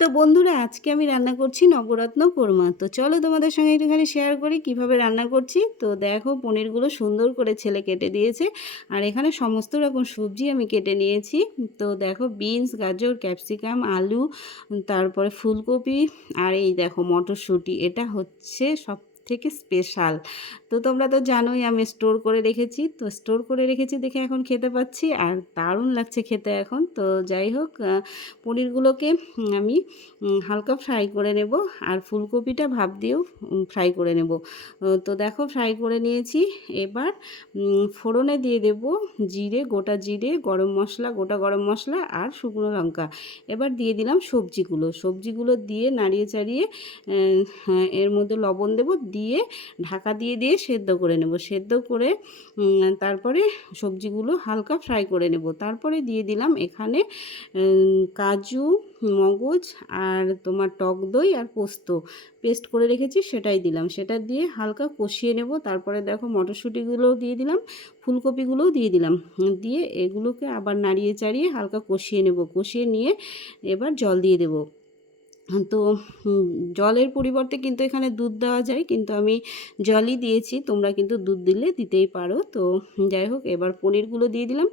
তো বন্ধুরা, আজকে আমি রান্না করছি নবরত্ন কোরমা। তো চলো তোমাদের সঙ্গে একটুখানি শেয়ার করি কিভাবে রান্না করছি। তো দেখো, পনিরগুলো সুন্দর করে ছেলে কেটে দিয়েছে, আর এখানে সমস্ত রকম সবজি আমি কেটে নিয়েছি। তো দেখো, বিনস, গাজর, ক্যাপসিকাম, আলু, তারপরে ফুলকপি, আর এই দেখো মটরশুঁটি। এটা হচ্ছে সব থেকে স্পেশাল। তো তোমরা তো জানোই আমি স্টোর করে রেখেছি, তো স্টোর করে রেখেছি দেখে এখন খেতে পাচ্ছি, আর দারুণ লাগছে খেতে এখন। তো যাই হোক, পনিরগুলোকে আমি হালকা ফ্রাই করে নেব, আর ফুলকপিটা ভাপ দিয়েও ফ্রাই করে নেব। তো দেখো, ফ্রাই করে নিয়েছি। এবার ফোড়নে দিয়ে দেব জিরে, গোটা জিরে, গরম মশলা, গোটা গরম মশলা আর শুকনো লঙ্কা। এবার দিয়ে দিলাম সবজিগুলো দিয়ে নাড়িয়ে চাড়িয়ে এর মধ্যে লবণ দেব, দিয়ে ঢাকা দিয়ে দিয়ে সেদ্ধ করে নেব। সেদ্ধ করে তারপরে সবজিগুলো হালকা ফ্রাই করে নেব। তারপরে দিয়ে দিলাম এখানে কাজু, মগজ, আর তোমার টক দই আর পোস্ত পেস্ট করে রেখেছি, সেটাই দিলাম। সেটা দিয়ে হালকা কষিয়ে নেব। তারপরে দেখো, মটরশুঁটিগুলোও দিয়ে দিলাম, ফুলকপিগুলোও দিয়ে দিলাম। দিয়ে এগুলোকে আবার নাড়িয়ে চাড়িয়ে হালকা কষিয়ে নেব। কষিয়ে নিয়ে এবার জল দিয়ে দেব। তো জলের পরিবর্তে কিন্তু এখানে দুধ দেওয়া যায়, কিন্তু আমি জলই দিয়েছি। তোমরা কিন্তু দুধ দিলে দিতেই পারো। তো যাই হোক, এবার পনিরগুলো দিয়ে দিলাম,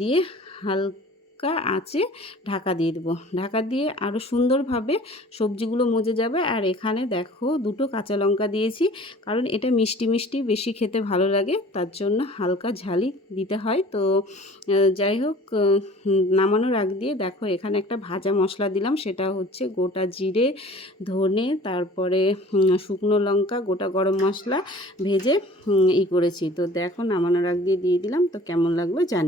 দিয়ে হালকা আঁচে ঢাকা দিয়ে দেবো। ঢাকা দিয়ে আরও সুন্দরভাবে সবজিগুলো মজে যাবে। আর এখানে দেখো, দুটো কাঁচা লঙ্কা দিয়েছি, কারণ এটা মিষ্টি মিষ্টি বেশি খেতে ভালো লাগে, তার জন্য হালকা ঝালই দিতে হয়। তো যাই হোক, নামানোর আগ দিয়ে দেখো এখানে একটা ভাজা মশলা দিলাম, সেটা হচ্ছে গোটা জিরে, ধনে, তারপরে শুকনো লঙ্কা, গোটা গরম মশলা ভেজে করেছি। তো দেখো, নামানোর আগ দিয়ে দিলাম। তো কেমন লাগলো জানি।